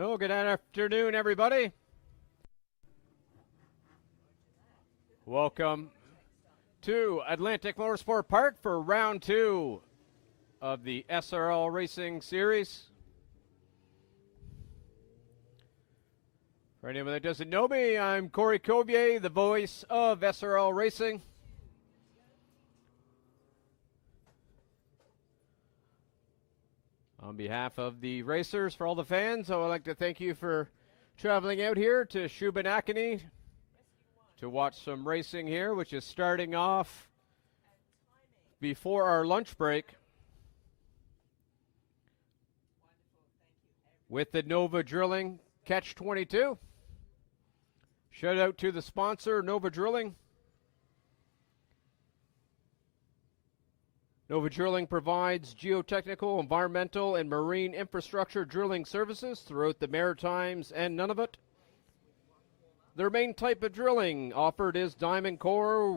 Well, good afternoon, everybody. Welcome to Atlantic Motorsport Park for round 2 of the sARL Racing Series. For anyone that doesn't know me, I'm Corey Covier, the voice of sARL Racing. On behalf of the racers, for all the fans, I would like to thank you for traveling out here to Shubenacadie to watch some racing here, which is starting off before our lunch break with the Nova Drilling Catch22. Shout out to the sponsor, Nova Drilling. Nova Drilling provides geotechnical, environmental, and marine infrastructure drilling services throughout the Maritimes and Nunavut. Their main type of drilling offered is diamond core,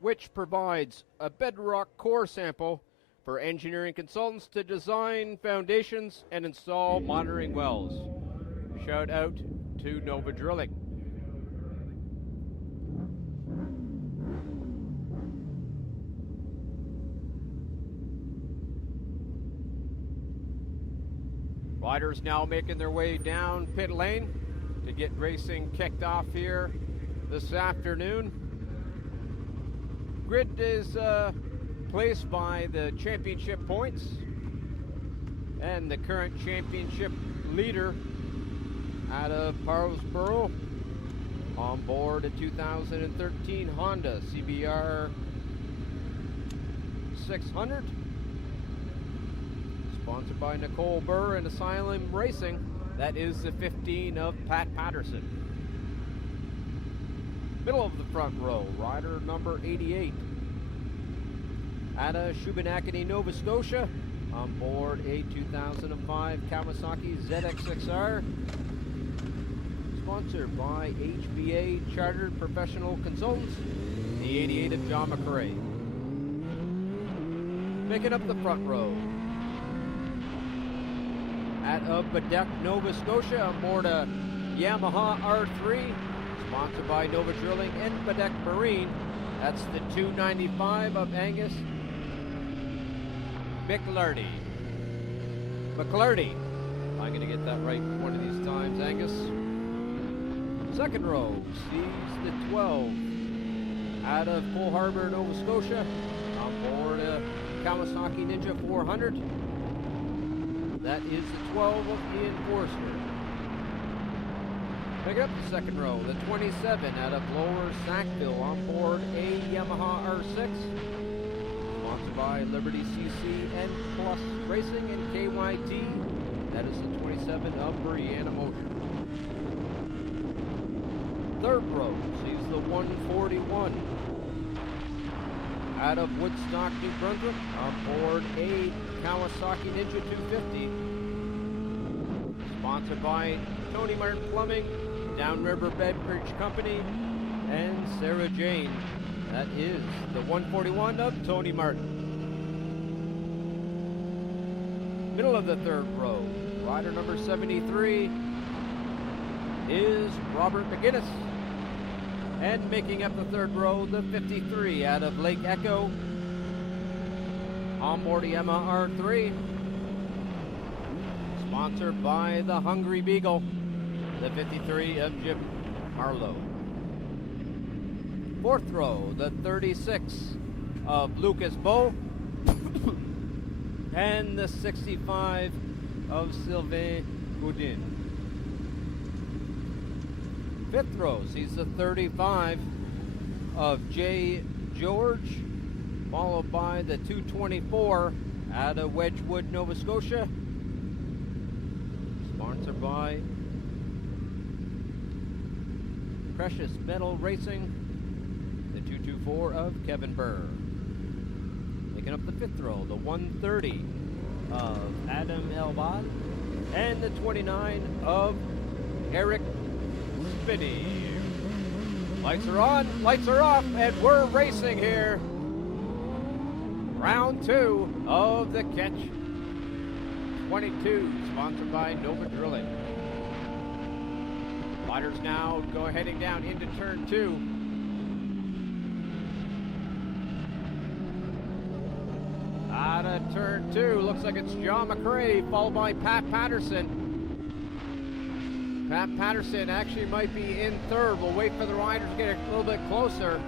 which provides a bedrock core sample for engineering consultants to design foundations and install monitoring wells. Shout out to Nova Drilling. Riders now making their way down pit lane to get racing kicked off here this afternoon. Grid is placed by the championship points, and the current championship leader out of Parlsboro on board a 2013 Honda CBR 600. Sponsored by Nicole Burr and Asylum Racing. That is the 15 of Pat Patterson. Middle of the front row, rider number 88. Out of Shubenacadie, Nova Scotia, on board a 2005 Kawasaki ZX6R. Sponsored by HBA Chartered Professional Consultants, the 88 of John McRae. Making up the front row, out of Bedeck, Nova Scotia, on board a Yamaha R3, sponsored by Nova Drilling and Bedeck Marine. That's the 295 of Angus McLarty. I'm going to get that right one of these times, Angus. Second row sees the 12 out of Full Harbor, Nova Scotia, on board a Kawasaki Ninja 400. That is the 12 of Ian Forster. Pick up the second row, the 27 out of Lower Sackville, on board a Yamaha R6. Sponsored by Liberty CC and Plus Racing and KYT. That is the 27 of Brianna Motion. Third row sees the 141 out of Woodstock, New Brunswick, on board a Kawasaki Ninja 250. Sponsored by Tony Martin Plumbing, Downriver Beverage Company, and Sarah Jane. That is the 141 of Tony Martin. Middle of the third row, rider number 73 is Robert McGinnis. And making up the third row, the 53 out of Lake Echo, on board Yamaha R3. Sponsored by the Hungry Beagle, the 53 of Jim Harlow. Fourth row, the 36 of Lucas Bowe, and the 65 of Sylvain Boudin. Fifth row sees the 35 of Jay George, followed by the 224 out of Wedgwood, Nova Scotia. Sponsored by Precious Metal Racing, the 224 of Kevin Burr. Making up the fifth row, the 130 of Adam Elbad, and the 29 of Eric Spinney. Lights are on, lights are off, and we're racing here. Round 2 of the Catch22, sponsored by Nova Drilling. Riders now heading down into turn 2. Out of turn 2, looks like it's John McRae, followed by Pat Patterson. Pat Patterson actually might be in third. We'll wait for the riders to get a little bit closer.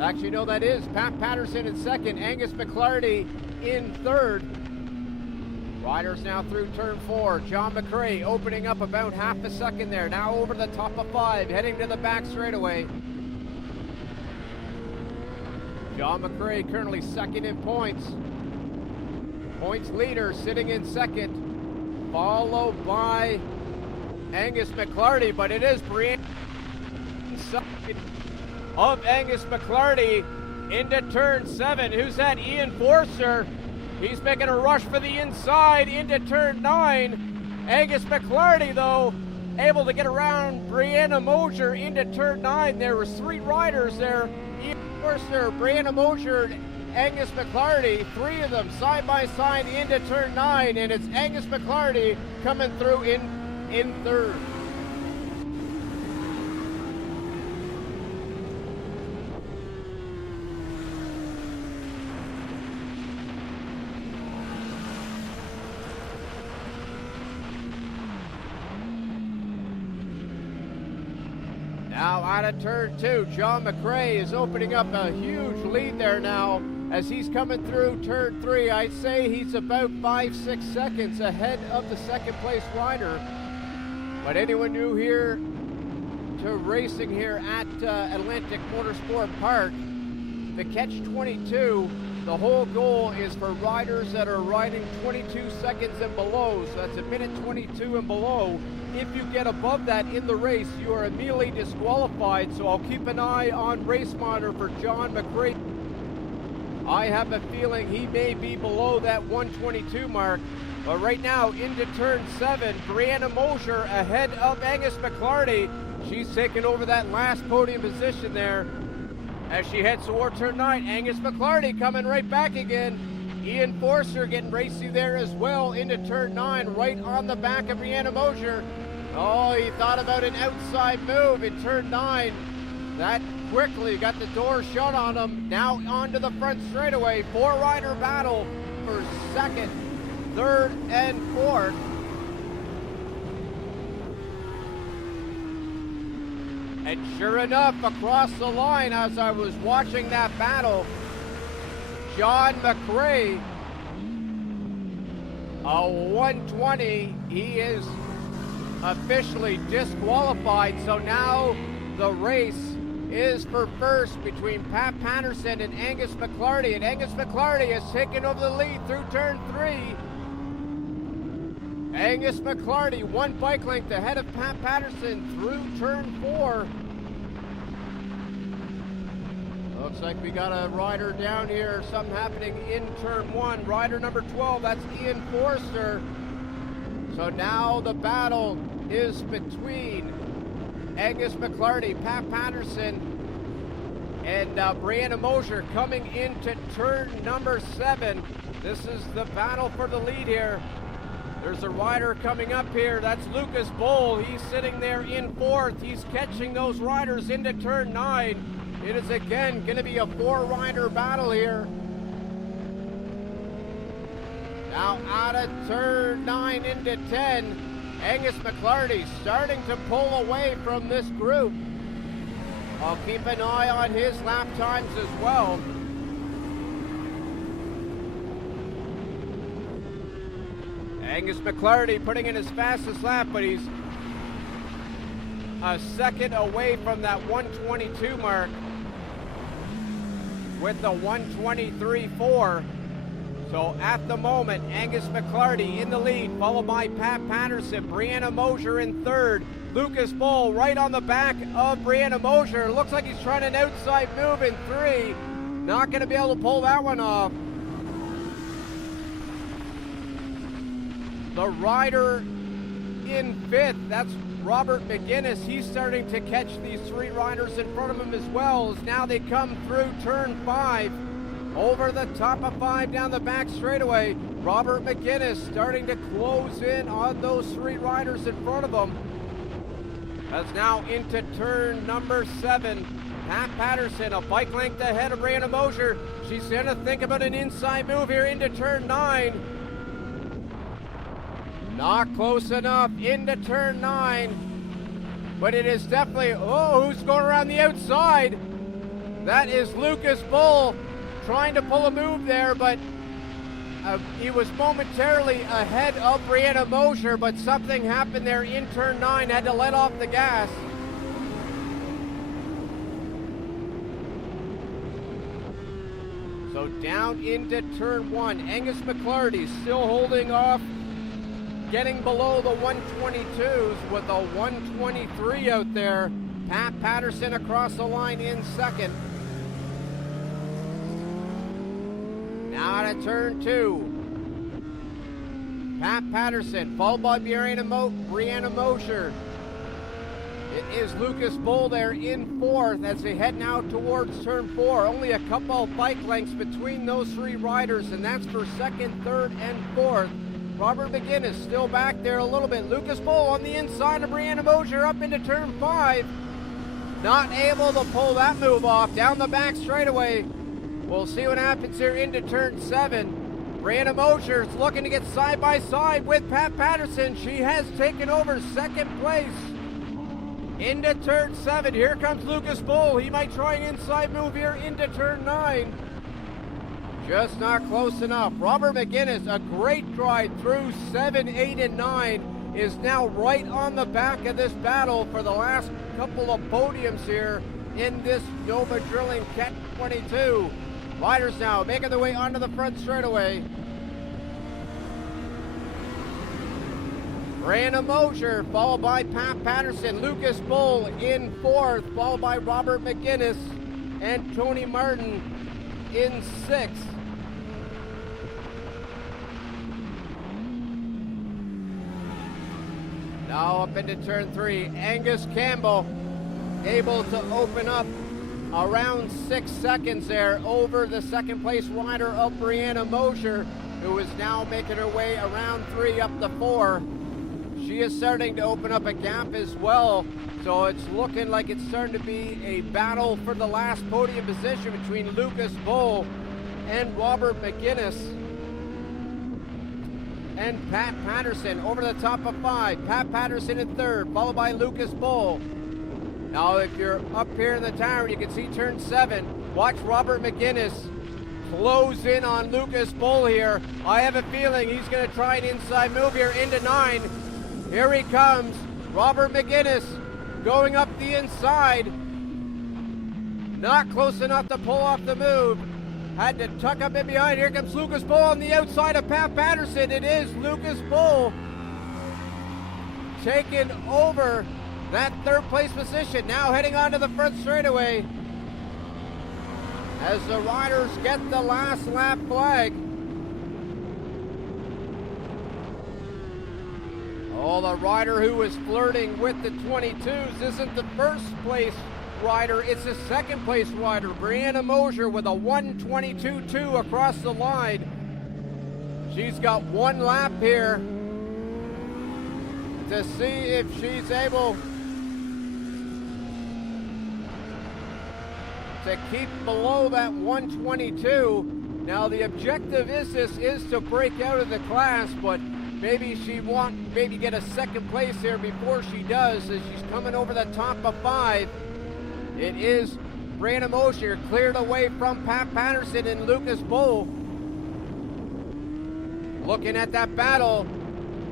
Actually, no, that is Pat Patterson in second, Angus McClarty in third. Riders now through turn 4. John McRae opening up about half a second there. Now over the top of 5, heading to the back straightaway. John McRae currently second in points. Points leader sitting in second, followed by Angus McClarty, but it is Brianna of Angus McClarty into turn 7. Who's that? Ian Forster. He's making a rush for the inside into turn 9. Angus McClarty, though, able to get around Brianna Mosier into turn 9. There was 3 riders there. Ian Forster, Brianna Mosier, Angus McClarty, 3 of them side by side into turn 9, and it's Angus McClarty coming through in third. Now out of turn 2, John McRae is opening up a huge lead there now as he's coming through turn 3. I'd say he's about 5-6 seconds ahead of the second place rider. But anyone new here to racing here at Atlantic Motorsport Park, the Catch22, the whole goal is for riders that are riding 22 seconds and below, so that's a minute 22 and below. If you get above that in the race, you are immediately disqualified, so I'll keep an eye on race monitor for John McRae. I have a feeling he may be below that 122 mark. But right now, into turn 7, Brianna Mosier ahead of Angus McClarty. She's taken over that last podium position there. As she heads toward turn 9, Angus McClarty coming right back again. Ian Forster getting racy there as well into turn 9, right on the back of Brianna Mosier. Oh, he thought about an outside move in turn 9. That quickly got the door shut on him. Now onto the front straightaway. 4-rider battle for second, third, and fourth. And sure enough, across the line as I was watching that battle, John McRae, a 120, he is officially disqualified. So now the race is for first between Pat Patterson and Angus McClarty, and Angus McClarty has taken over the lead through turn 3. Angus McClarty, 1 bike length ahead of Pat Patterson through turn 4. Looks like we got a rider down here, something happening in turn 1. Rider number 12, that's Ian Forster. So now the battle is between Angus McClarty, Pat Patterson, and Brianna Mosier coming into turn number 7. This is the battle for the lead here. There's a rider coming up here. That's Lucas Bowl. He's sitting there in 4th. He's catching those riders into turn 9. It is again going to be a 4-rider battle here. Now out of turn 9 into 10. Angus McClarty starting to pull away from this group. I'll keep an eye on his lap times as well. Angus McClarty putting in his fastest lap, but he's a second away from that 122 mark with the 123.4. So at the moment, Angus McClarty in the lead, followed by Pat Patterson, Brianna Mosier in 3rd, Lucas Bowl right on the back of Brianna Mosier. Looks like he's trying an outside move in 3. Not going to be able to pull that one off. The rider in 5th, that's Robert McGinnis. He's starting to catch these 3 riders in front of him as well, as now they come through turn 5. Over the top of 5 down the back straightaway. Robert McGinnis starting to close in on those 3 riders in front of him. as now into turn number 7. Pat Patterson, a bike length ahead of Brianna Mosher. She's going to think about an inside move here into turn 9. Not close enough into turn 9. But it is definitely, who's going around the outside? That is Lucas Bull trying to pull a move there, but he was momentarily ahead of Brianna Mosher, but something happened there in turn 9, had to let off the gas. So down into turn 1, Angus McClarty still holding off, getting below the 122s with a 123 out there. Pat Patterson across the line in second. Now to turn 2. Pat Patterson, followed by Brianna Mosher. It is Lucas Bull there in 4th as they head now towards turn 4. Only a couple bike lengths between those 3 riders, and that's for 2nd, 3rd, and 4th. Robert McGinnis still back there a little bit. Lucas Bull on the inside of Brianna Mosher up into turn 5. Not able to pull that move off down the back straightaway. We'll see what happens here into turn 7. Brianna Mosher is looking to get side by side with Pat Patterson. She has taken over 2nd place. Into turn 7. Here comes Lucas Bull. He might try an inside move here into turn 9. Just not close enough. Robert McGinnis, a great ride through 7, 8, and 9, is now right on the back of this battle for the last couple of podiums here in this Nova Drilling Catch22. Riders now making their way onto the front straightaway. Brianna Mosher, followed by Pat Patterson. Lucas Bull in 4th, followed by Robert McGinnis and Tony Martin in 6th. Now up into turn 3, Angus Campbell able to open up around 6 seconds there over the 2nd place rider of Brianna Mosher, who is now making her way around 3 up to 4. She is starting to open up a gap as well, so it's looking like it's starting to be a battle for the last podium position between Lucas Bull and Robert McGinnis. And Pat Patterson over the top of 5. Pat Patterson in 3rd, followed by Lucas Bull. Now if you're up here in the tower, you can see turn 7. Watch Robert McGinnis close in on Lucas Bull here. I have a feeling he's going to try an inside move here into 9. Here he comes, Robert McGinnis going up the inside. Not close enough to pull off the move. Had to tuck up in behind. Here comes Lucas Bull on the outside of Pat Patterson. It is Lucas Bull taking over that 3rd place position. Now heading onto the front straightaway as the riders get the last lap flag. Oh, the rider who was flirting with the 22s isn't the 1st place rider, it's the 2nd place rider. Brianna Mosher with a 1:22.2 across the line. She's got 1 lap here to see if she's able to keep below that 122. Now the objective is to break out of the class, but maybe she maybe get a 2nd place here before she does, as she's coming over the top of 5. It is Brianna Mosher cleared away from Pat Patterson and Lucas Bull. Looking at that battle,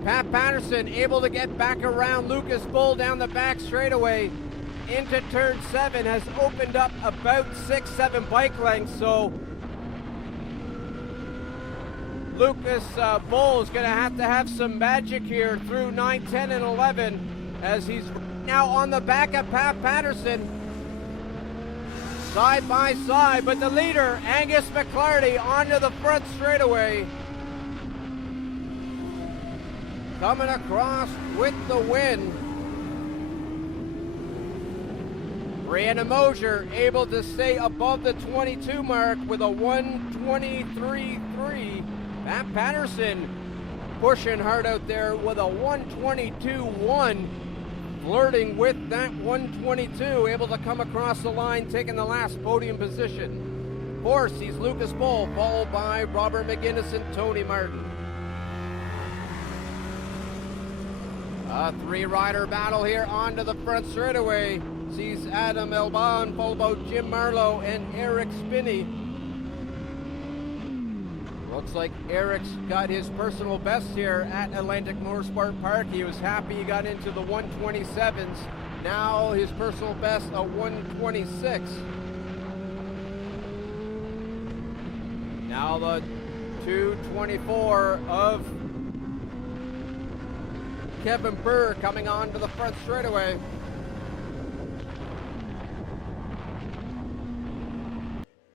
Pat Patterson able to get back around Lucas Bull down the back straightaway into turn 7, has opened up about 6-7 bike lengths, so Lucas Bull is going to have some magic here through 9, 10, and 11 as he's now on the back of Pat Patterson. Side by side, but the leader, Angus McClarty, onto the front straightaway. Coming across with the win. Brianna Mosher able to stay above the 22 mark with a 1:23.3. Pat Patterson pushing hard out there with a 1:22.1. flirting with that 122, able to come across the line, taking the last podium position. Fourth, he's Lucas Bull, followed by Robert McGinnis and Tony Martin. A three-rider battle here onto the front straightaway. Sees Adam Elban, followed by Jim Marlowe and Eric Spinney. Looks like Eric's got his personal best here at Atlantic Motorsport Park. He was happy he got into the 127s. Now his personal best, a 126. Now the 224 of Kevin Burr coming on to the front straightaway.